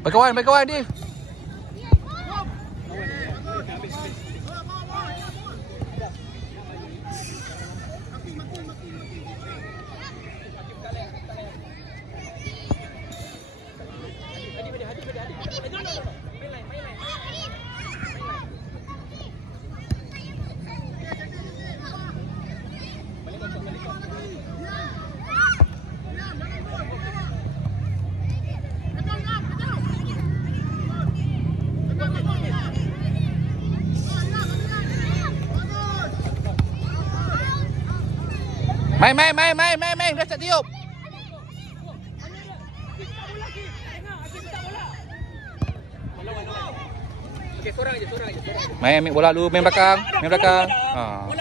Berkawan, berkawan Div. Main. Dah start tiup. Okey, sorang aja. Main ambil bola dulu, main belakang. Bola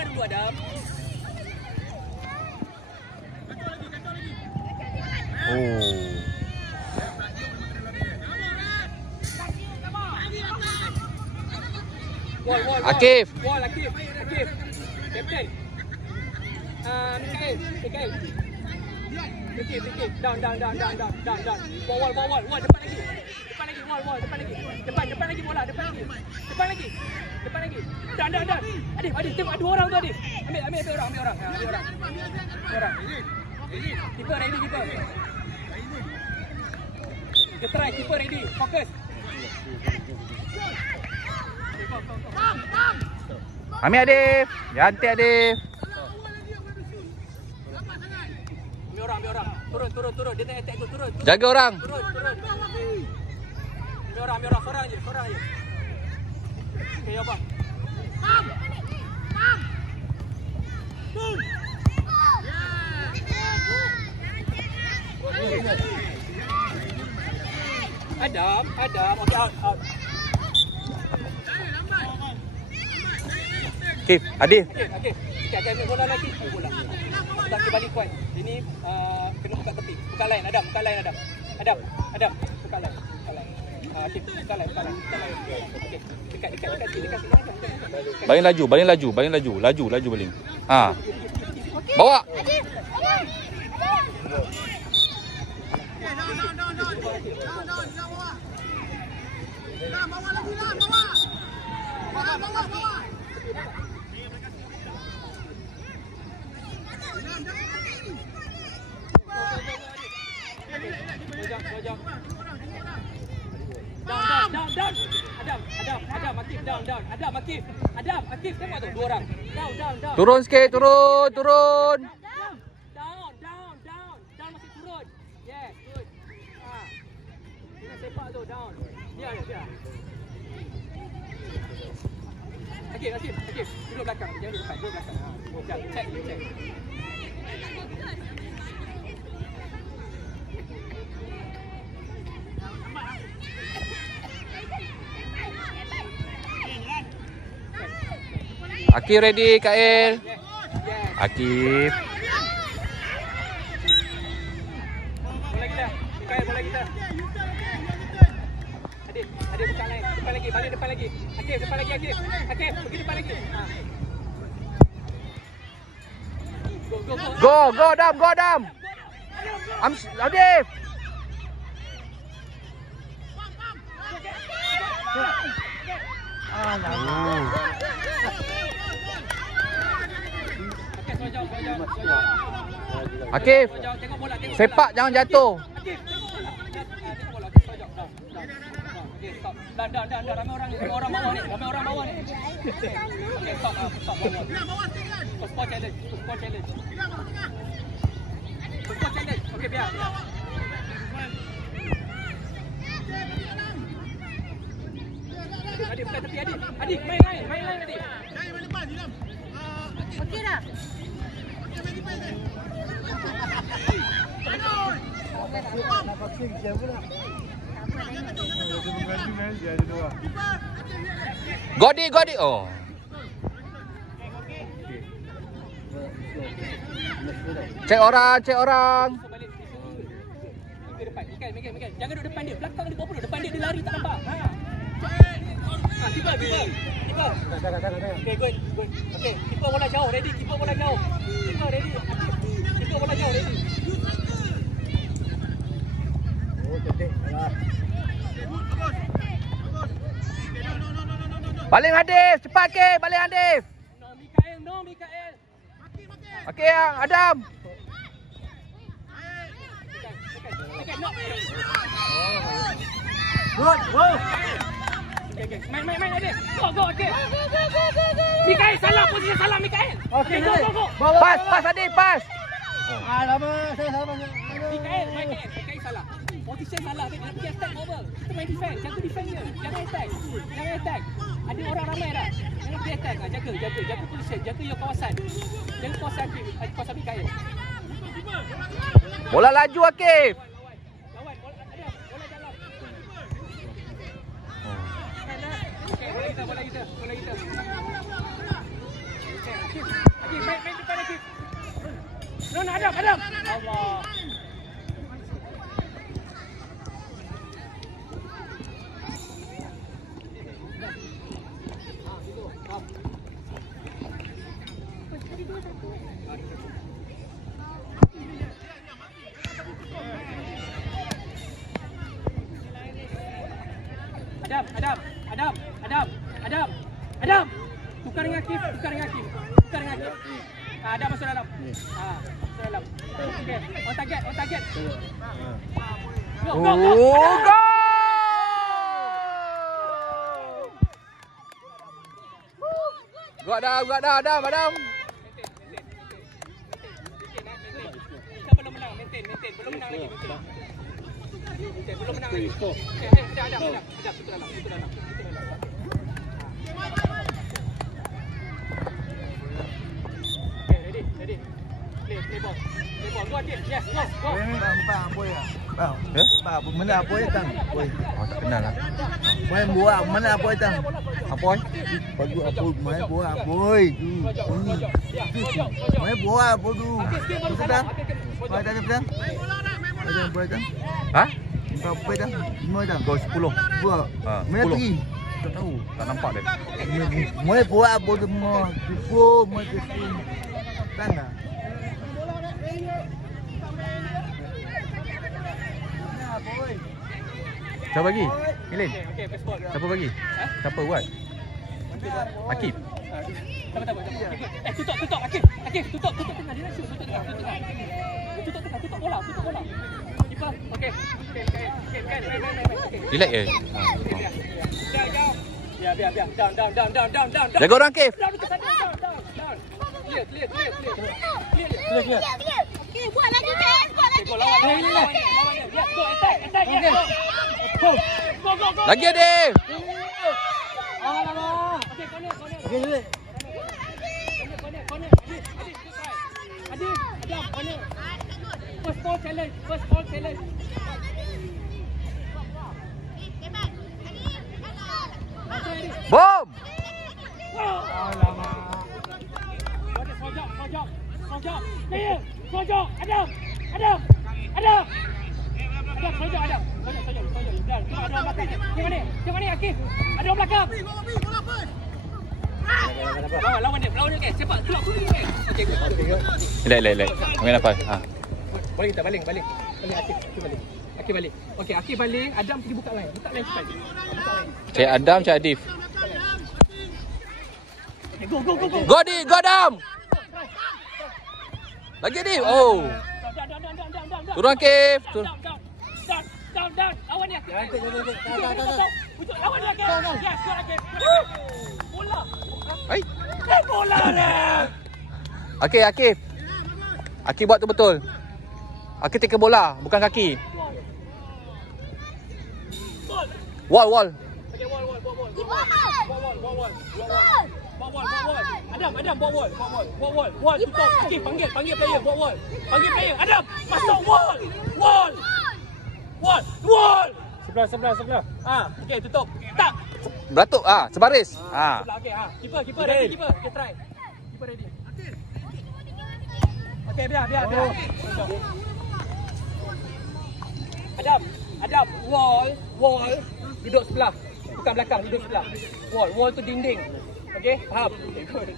dulu Adam. Oh. Akif. Wall Akif. Captain. Mikael. Fikir. Down. Wall. Depan lagi. Wall. Depan lagi bola. Depan lagi. Down. Adif, tengok ada orang tu Adif. Ambil orang. Orang. Keeper ready. Kita try, keeper ready. Fokus. Ambil Adif. Cantik Adif. Ambil orang. Turun. Dia nak attack tu, turun. Jaga orang. Turun. Ambil orang. Sorang aje. Okey, abang. Adam. Okey, out. Akif, Adif. Okey. Kita ambil bola lagi. Bola. Tak balik kuat. Ini kena buka tepi. Buka line Adam. Adam. Buka line. Akif, buka line. Okey. Dekat sini. Baling laju. Laju baling. Ha. Bawa. Bawa lagi. Bawa. Down. Adam, Akif, tengok tu, 2 orang. Down. Turun sikit, turun. Down, masih turun. Yes, good. Kita sepak tu, down. Biar. Akif. Duduk belakang, jangan duduk depan, duduk belakang. Check. Akif ready, Kail. Akif. Bola kita. Adik buka lain. Depan lagi. Akif, depan lagi. Akif, pergi depan lagi. Go, Adam. Adif. Akif, sepak jangan jatuh. Dan ramai orang bawah ni. Okey, stop. Sport challenge. Okey, biar. Adik bukan tepi Adik main lain Adik. Main depan Ilham. Okey dah. Nak vaksin siapa pula? Godi. Oh. Cek orang. Mikael. Jangan duduk depan dia. Belakang dia buat apa? Depan dia lari tak nampak. Keeper. Okay, good. Okay, keeper bola jauh. Ready. Keeper bola jauh. Ready. Oh, cantik. Baling Hadif. Cepat Akif. Baling Hadif. No, Mikael. No, Mikael. Okey, Adam. Okay, no. Good. Wow. Okay. Main, Adif. Go, okay. Mikael, salah. Posisi salah, Mikael. Okay, go. Pas Hadif, pas. Alamak, saya salah. Mikael salah. Posisi salah. Dia pergi attack over. Kita main defense. Jaga defense dia. Jangan attack. Ada orang ramai dah. Jangan pergi attack. Jaga position. Jaga your kawasan. Jaga kawasan Mikael. Bola laju Akif. Lawan. Bola jalan. Okay, bola kita. Okay, main depan Akif. No, Adam. Allah. Adam. Tukar dengan Akif. Adam masuk dalam. Masuk dalam. Okey, on target. Go. Go Adam. Kita belum menang, maintain. Belum menang lagi. Belum menang lagi. Adam, situ dalam. Ready. Play ball. Go Akif. Yes, go. Bang, boy. Bang. Bang, mana boy tang? Boy. Oh, tak kenal lah. Main buah, mana boy tang? Apa? Bagus apa main buah boy. Main buah apa tu? Sedang. Main dah sedang. Ada boy tang? Ha? Berapa dah? 5 dah. Gol 10. Buah. Ha, Mana 10. tinggi? Tak tahu. Tak nampak dia. Main buah apa tu? Main tipu. Tanda. Siapa bagi? Milin. Okey, pass ball. Siapa bagi? Siapa buat? Akif. Tutup Akif. Tutup tengah. Dia nak shoot tutup tengah. Tutup bola. Keeper. Okey. Main. Relax je. Biar. Down. Jaga orang Akif. Down. Clear. Okey, buat lagi kan. Go lawan dia. Yes, go attack. Yes, go. Go. Lagi Adif. Alamak. Okey, corner. Okey. Corner. Adif, corner. First ball challenge. Bom. Alamak. Sojok. Clear. Sojok. Adam. Sojok. Ada orang belakang. Tengok ni Akif. Ada orang belakang. Lawan dia okey. Cepat keluar dulu okey. Relax. Main apa? Ha. Balik Akif. Akif balik. Okey, Akif balik. Adam pergi buka line cepat. Cik Adam, Cik Adif. Go. Go Adam. Lagi Adif. Oh. Down. Turun Akif. Down. Lawan dia. Lawan dia. Yes, go Akif. Bola. Hai. Bola dia. Okey, Akif. Akif buat tu betul. Akif take bola, bukan kaki. Wall. Okay, wall. Adam, bawa wall. Tutup. Akif panggil player, bawa wall. Panggil player. Adam, masuk wall. Sebelah. Okey, tutup. Tak. Beratuk sebaris. Sebelah, okey. Keeper ready. Okay, try. Keeper ready. Okey, biar. Adam, wall. Duduk sebelah. Bukan belakang, duduk sebelah. Wall tu dinding. Okey, faham? Okay, good.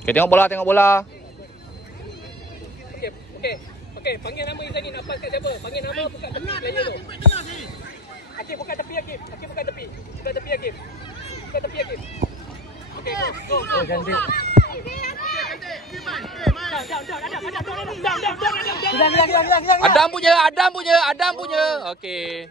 Okay, tengok bola. Okey, panggil nama Izani nak pass kat siapa? Panggil nama bukan tepi player tu. Akif bukan tepi. Bukan tepi Akif. Oh, cantik. Adam punya. Okey.